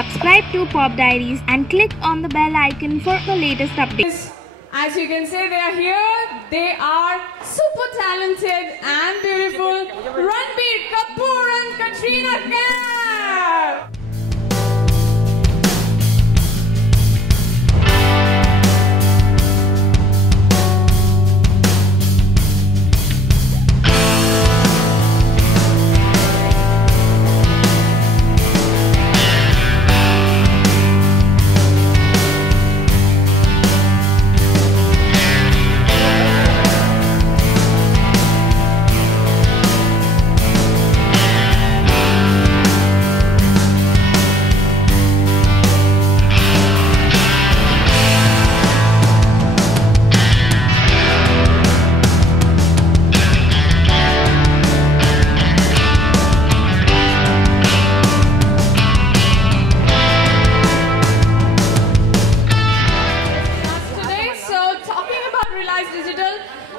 Subscribe to Pop Diaries and click on the bell icon for the latest updates. As you can say, they are here. They are super talented and beautiful. Ranbir Kapoor and Katrina Kaif.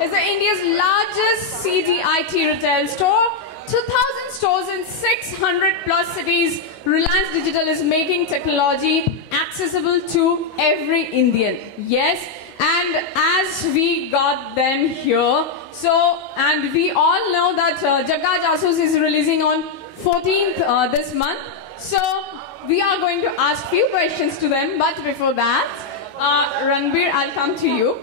Is India's largest CDIT retail store. 2,000 stores in 600 plus cities. Reliance Digital is making technology accessible to every Indian. Yes, and as we got them here, and we all know that Jagga Jasoos is releasing on 14th this month. So we are going to ask few questions to them, but before that, Ranbir, I'll come to you.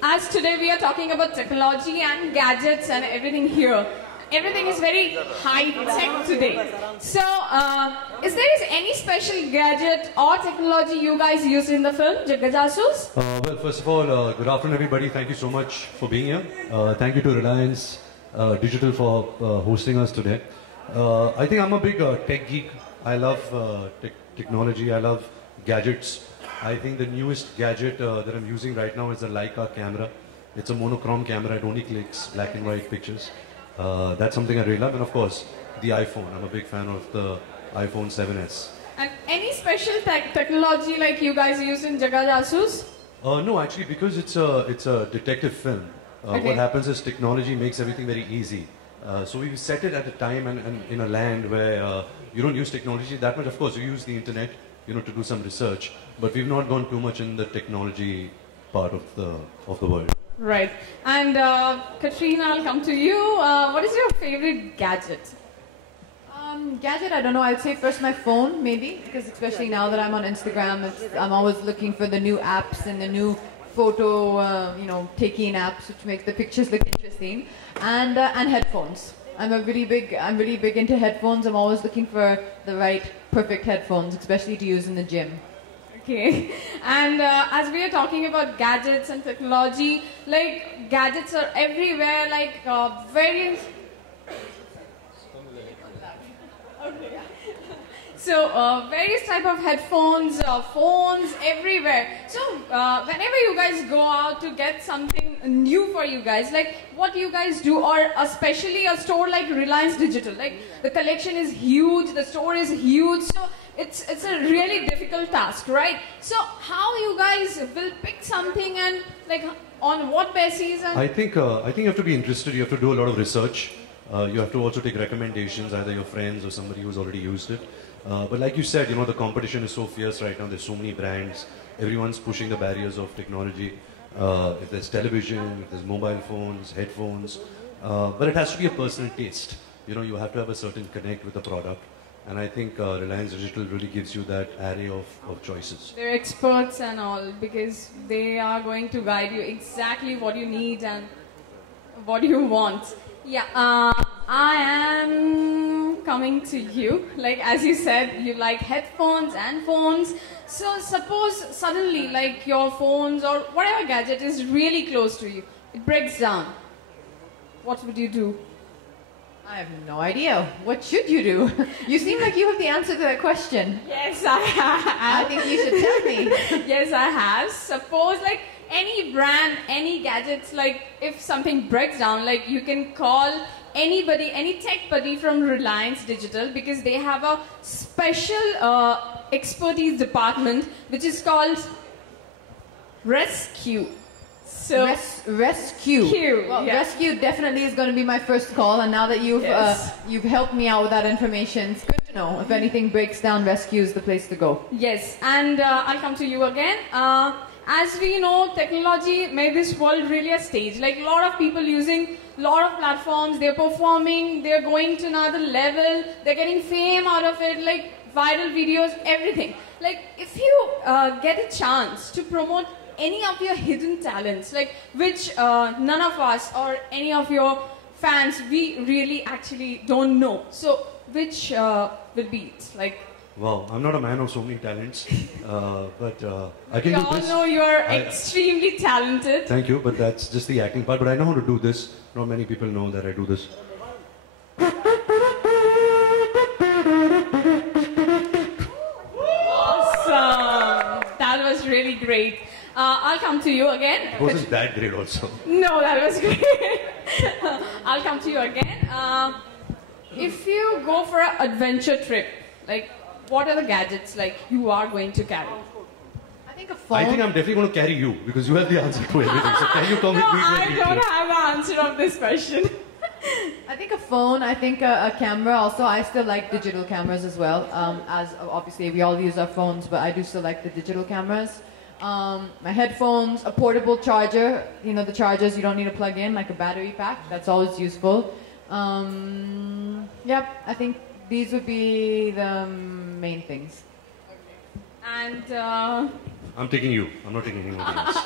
As today we are talking about technology and gadgets and everything here. Everything is very high-tech today. So, is there any special gadget or technology you guys use in the film, Jagga Jasoos? Well, first of all, good afternoon everybody. Thank you so much for being here. Thank you to Reliance Digital for hosting us today. I think I'm a big tech geek. I love technology. I love gadgets. I think the newest gadget that I'm using right now is the Leica camera. It's a monochrome camera. It only clicks black and white pictures. That's something I really love. And of course, the iPhone. I'm a big fan of the iPhone 7s. And any special technology like you guys use in Jagga Jasoos? No, actually, because it's a detective film. Okay. What happens is technology makes everything very easy. So we set it at a time and in a land where you don't use technology that much. Of course, you use the internet, to do some research, but we've not gone too much in the technology part of the world. Right. And Katrina, I'll come to you. What is your favorite gadget? Gadget, I don't know. I'd say first my phone, maybe, because especially now that I'm on Instagram, I'm always looking for the new apps and the new photo, taking apps, which make the pictures look interesting, and headphones. I'm really big into headphones. I'm always looking for the right, perfect headphones, especially to use in the gym. Okay. And as we are talking about gadgets and technology, like gadgets are everywhere, like various. Okay. So various type of headphones, phones, everywhere. So whenever you guys go out to get something new for you guys, like what you guys do, or especially a store like Reliance Digital, like the collection is huge, the store is huge, so it's a really difficult task, right? So how you guys will pick something and like on what basis? And I think you have to be interested. You have to do a lot of research. You have to also take recommendations, either your friends or somebody who's already used it. But like you said, the competition is so fierce right now. There's so many brands. Everyone's pushing the barriers of technology. If there's television, if there's mobile phones, headphones. But it has to be a personal taste. You have to have a certain connect with the product. And I think Reliance Digital really gives you that array of choices. They're experts and all, because they are going to guide you exactly what you need and what you want. Yeah, I am coming to you. Like as you said, you like headphones and phones. So suppose suddenly like your phones or whatever gadget is really close to you, it breaks down. What would you do? I have no idea. What should you do? You seem like you have the answer to that question. Yes, I have. I think you should tell me. Yes, I have. Suppose like any brand, any gadgets, like if something breaks down, like you can call anybody, any tech buddy from Reliance Digital, because they have a special expertise department which is called Rescue. So Rescue. Well, yeah. Rescue definitely is going to be my first call, and now that you've helped me out with that information, it's good to know. If anything breaks down, Rescue is the place to go. Yes, and I'll come to you again. As we know, technology made this world really a stage. Like a lot of people using a lot of platforms, they're performing, they're going to another level, they're getting fame out of it, like viral videos, everything. Like if you get a chance to promote any of your hidden talents, like which none of us or any of your fans, we really actually don't know. So which will be it? Like, Wow, I'm not a man of so many talents, but I can we do all this. know you're extremely talented. Thank you, but that's just the acting part. But I know how to do this. Not many people know that I do this. Awesome. That was really great. I'll come to you again. It wasn't that great also. No, that was great. I'll come to you again. If you go for an adventure trip, like what are the gadgets like you are going to carry? I think a phone. I think I'm definitely going to carry you because you have the answer to everything. So can you come No, with me? I don't have the answer of this question. I think a phone. I think a camera. Also, I still like digital cameras as well. As obviously we all use our phones, but I do still like the digital cameras. My headphones, a portable charger. You know the chargers you don't need to plug in, like a battery pack. That's always useful. Yep, I think these would be the main things. And I'm taking you. I'm not taking anyone else.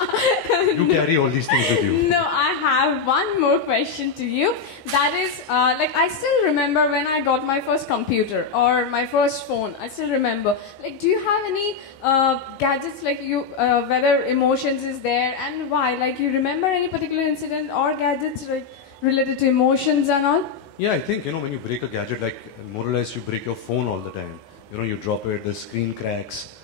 You carry all these things with you. no, I have one more question to you. That is, like, I still remember when I got my first computer or my first phone. I still remember. Like, do you have any gadgets, like you, whether emotions is there and why? Like, you remember any particular incident or gadgets like related to emotions and all? Yeah, I think, when you break a gadget, like more or less you break your phone all the time. You drop it, the screen cracks.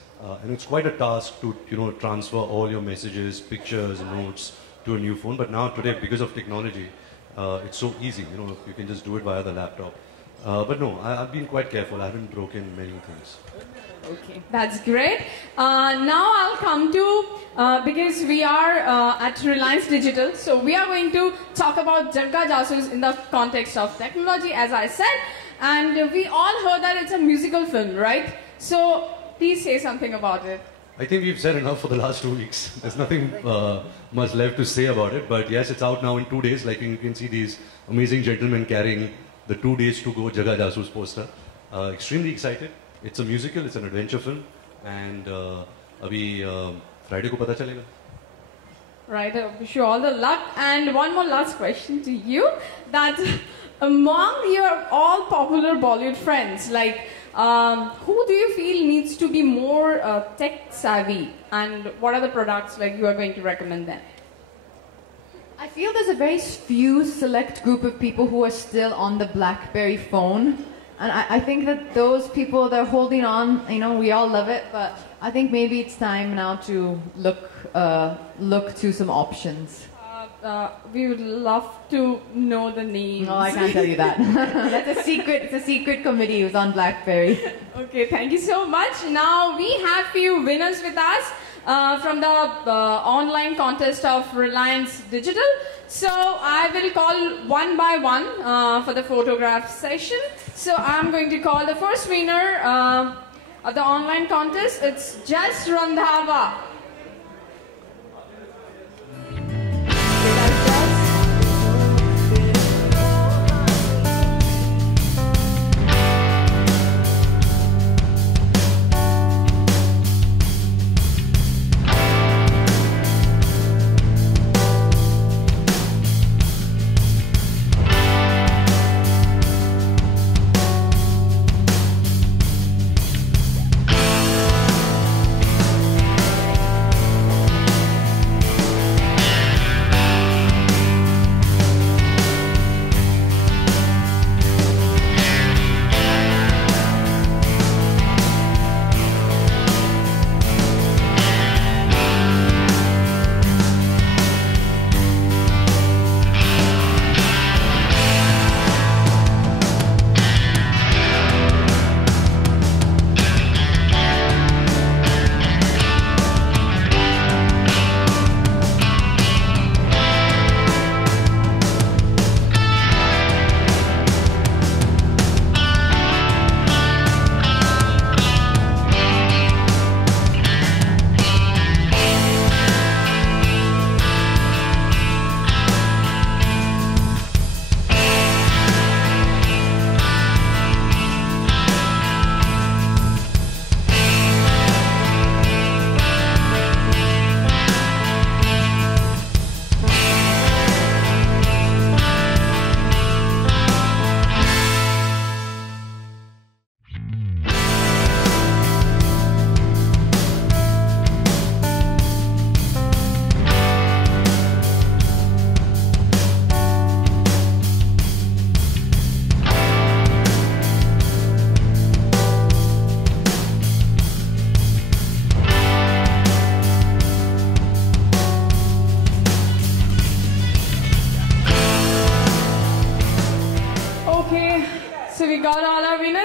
And it's quite a task to, transfer all your messages, pictures, notes to a new phone. But now today, because of technology, it's so easy. You can just do it via the laptop. But no, I've been quite careful. I haven't broken many things. Okay, that's great. Now I'll come to, because we are at Reliance Digital, so we are going to talk about Jagga Jasoos in the context of technology, as I said. And we all heard that it's a musical film, right? So please say something about it. I think we've said enough for the last 2 weeks. There's nothing much left to say about it. But yes, it's out now in 2 days. Like you can see these amazing gentlemen carrying the 2 days to go Jagga Jasoos poster. Extremely excited. It's a musical, it's an adventure film. And abhi Friday ko pata chalega. Right, I wish you all the luck. And one more last question to you. That among your all popular Bollywood friends, like, who do you feel needs to be more tech savvy, and what are the products like you are going to recommend them? I feel there's a very few select group of people who are still on the BlackBerry phone, and I think that those people, they're holding on. We all love it, but I think maybe it's time now to look to some options. We would love to know the names. No, I can't tell you that. That's a secret. It's a secret committee who's on BlackBerry. Okay, thank you so much. Now we have few winners with us from the online contest of Reliance Digital. So I will call one by one for the photograph session. So I'm going to call the first winner of the online contest. It's Jas Randhava.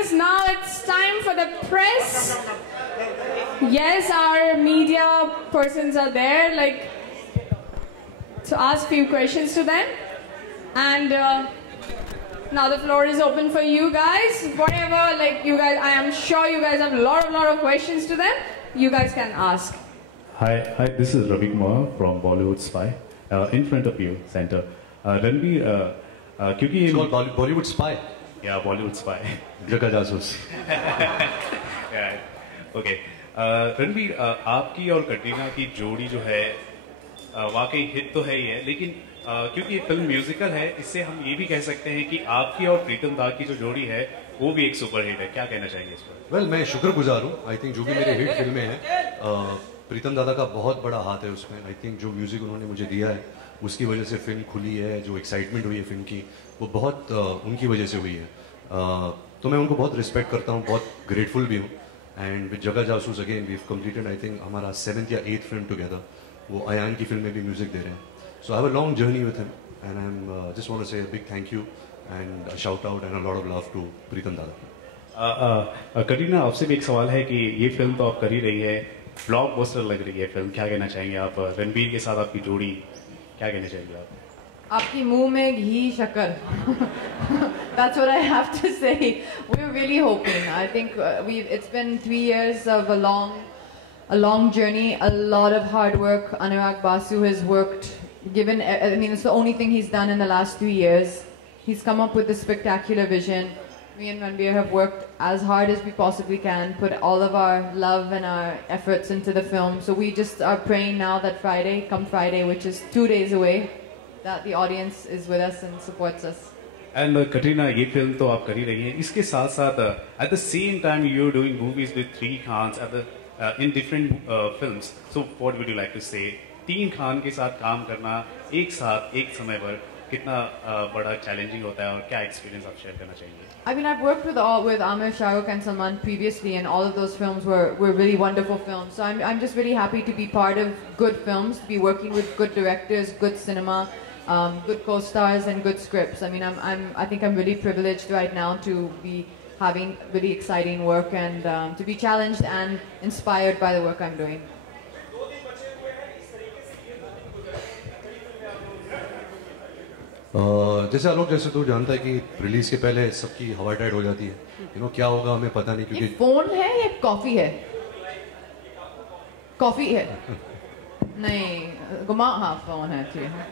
guess now it's time for the press. Yes, our media persons are there, like, to ask few questions to them. And now the floor is open for you guys. Whatever, like, you guys, I am sure you guys have a lot of questions to them. You guys can ask. Hi, this is Ravi Kumar from Bollywood Spy. In front of you, center. Ranbir, क्योंकि It's called Bollywood Spy. Yeah, Bollywood Spy. जगह जासूस. Yeah, okay. Ranbir, आपकी और कटरीना की जोड़ी जो है वाकई हिट तो है ही है, लेकिन क्योंकि ये फिल्म म्यूजिकल है, इससे हम ये भी कह सकते हैं कि आपकी और प्रीतम दा की जो जोड़ी है वो भी एक सुपर हिट है. क्या कहना चाहेंगे इस पर? वेल, मैं शुक्रगुजार हूँ. आई थिंक जो भी मेरे हिट फिल्में हैं, प्रीतम दादा का बहुत बड़ा हाथ है उसमें. आई थिंक जो म्यूजिक उन्होंने मुझे दिया है उसकी वजह से फिल्म खुली है. जो एक्साइटमेंट हुई है फिल्म की वो बहुत उनकी वजह से हुई है. तो मैं उनको बहुत रिस्पेक्ट करता हूँ, बहुत ग्रेटफुल भी हूँ. एंड विद जगह जासूस again we completed I think हमारा 7th या 8th फिल्म टुगेदर. वो अयान की फिल्म में भी म्यूजिक दे रहे हैं. So I have a long journey with him and I am just want to say a big thank you and a shout out and a lot of love to Pritam dada. Katrina, आपसे भी एक सवाल है कि ये फिल्म तो आप कर ही रही है, ब्लॉकबस्टर लग रही है फिल्म. क्या कहना चाहेंगे आप? रणबीर के साथ आपकी जोड़ी, क्या कहना चाहेंगे आप? आपकी मुंह में घी शक्कर. That's what I have to say. We're really hoping. I think it's been 3 years of a long journey, a lot of hard work. Anurag Basu has worked, I mean, it's the only thing he's done in the last 3 years. He's come up with a spectacular vision. Me and Ranbir have worked as hard as we possibly can, put all of our love and our efforts into the film. So we just are praying now that come Friday, which is 2 days away, that the audience is with us and supports us. And Katrina, ये film तो आप कर ही रही हैं, इसके साथ साथ at the same time you're doing movies with 3 Khans in different films. So what would you like to say? 3 Khan के साथ काम करना एक साथ एक समय पर कितना बड़ा चैलेंजिंग होता है और क्या एक्सपीरियंस आप शेयर करना चाहेंगे? I mean, I've worked with Amir, Shah Rukh and Salman previously, and all of those films were really wonderful films. So I'm just really happy to be part of good films, to be working with good directors, good cinema, good co-stars and good scripts. I mean, I think I'm really privileged right now to be having really exciting work and to be challenged and inspired by the work I'm doing. जैसे आलोक, जैसे तू जानता है कि release के पहले सबकी हवा टाइट हो जाती है. क्या होगा हमें पता नहीं, क्योंकि ये फोन है या कॉफी है? कॉफी है. नहीं गुमा, हाँ फोन है. ठीक है.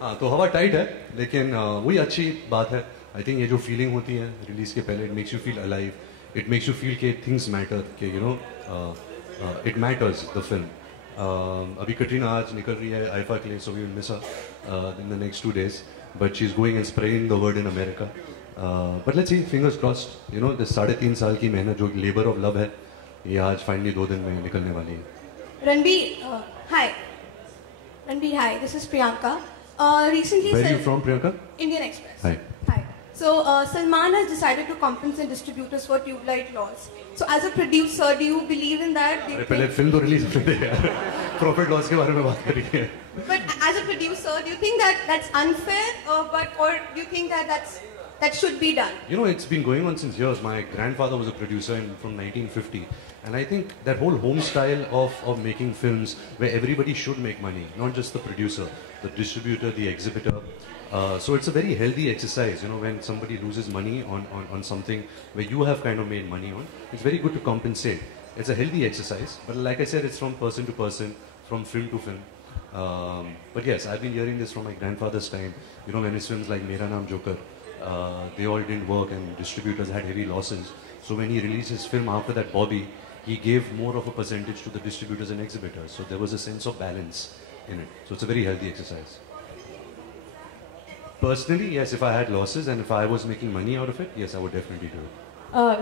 हाँ, तो हवा टाइट है, लेकिन वही अच्छी बात है. आई थिंक ये जो फीलिंग होती है रिलीज के पहले, it makes you feel alive, it makes you feel के थिंग्स मैटर, के इट मैटर्स द फिल्म. अभी कटरीना आज निकल रही है आईफा के लिए, so we will miss her in the next 2 days, but she is going and spreading the word in America. But let's see, fingers crossed. This 3.5 साल की मेहनत, जो लेबर ऑफ लव है, ये आज फाइनली 2 दिन में निकलने वाली है. Ranbir, hi. Ranbir, hi. This is Priyanka. Recently, Where are you from, Priyanka? Indian Express. Hi. Hi. So Salman has decided to compensate distributors for tube-light loss. So as a producer, do you believe in that? Do you पहले film तो release होने दे यार. Profit loss के बारे में बात करेंगे. But as a producer, do you think that that's unfair, or do you think that that should be done? It's been going on since years. My grandfather was a producer from 1950. And I think that whole home style of making films where everybody should make money, not just the producer, the distributor, the exhibitor. So it's a very healthy exercise, when somebody loses money on something where you have kind of made money on. It's very good to compensate. It's a healthy exercise. But like I said, it's from person to person, from film to film. But yes, I've been hearing this from my grandfather's time. When his films like Mera Naam Joker, they all didn't work and distributors had heavy losses. So when he released his film after that, Bobby, he gave more of a percentage to the distributors and exhibitors. So there was a sense of balance in it. So it's a very healthy exercise. Personally, yes, if I had losses and if I was making money out of it, yes, I would definitely do it.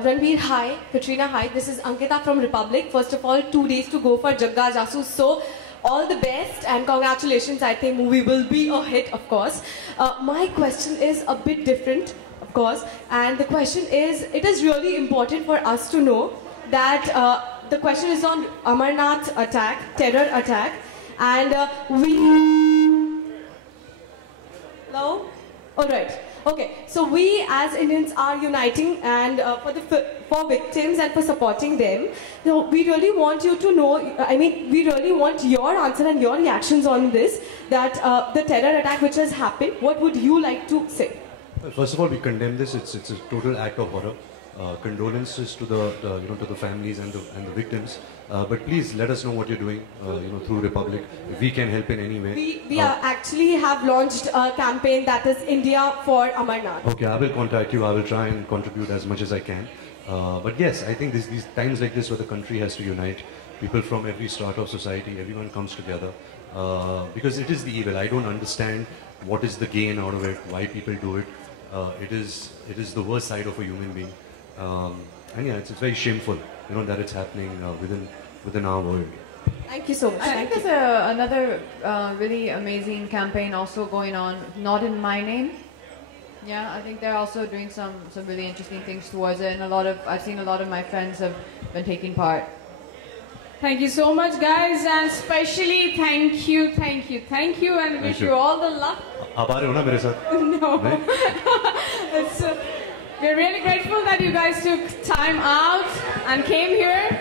Ranbir, hi. Katrina, hi. This is Ankita from Republic. First of all, 2 days to go for Jagga Jasoos. So, all the best and congratulations. I think movie will be a hit, of course. My question is a bit different, of course. And the question is, it is really important for us to know that the question is on Amarnath attack, terror attack. And we... Hello? Alright. Okay, so we as Indians are uniting and for victims and for supporting them. So we really want you to know, we really want your answer and your reactions on this, that the terror attack which has happened, what would you like to say? Well, first of all, we condemn this. It's a total act of horror. Condolences to the families and the victims. But please let us know what you're doing. Through Republic, if we can help in any way. We actually have launched a campaign that is India for Amarnath. Okay, I will contact you. I will try and contribute as much as I can. But yes, I think these times like this where the country has to unite, people from every strata of society, everyone comes together. Because it is the evil. I don't understand what is the gain out of it, why people do it. It is the worst side of a human being. And yeah, it's very shameful, that it's happening within our world. Thank you so much. I think there's another really amazing campaign also going on, Not in My Name. Yeah, I think they're also doing some really interesting things towards it, and I've seen a lot of my friends have been taking part. Thank you so much, guys, and especially thank you, and wish you all the luck. No. We're really grateful that you guys took time out and came here.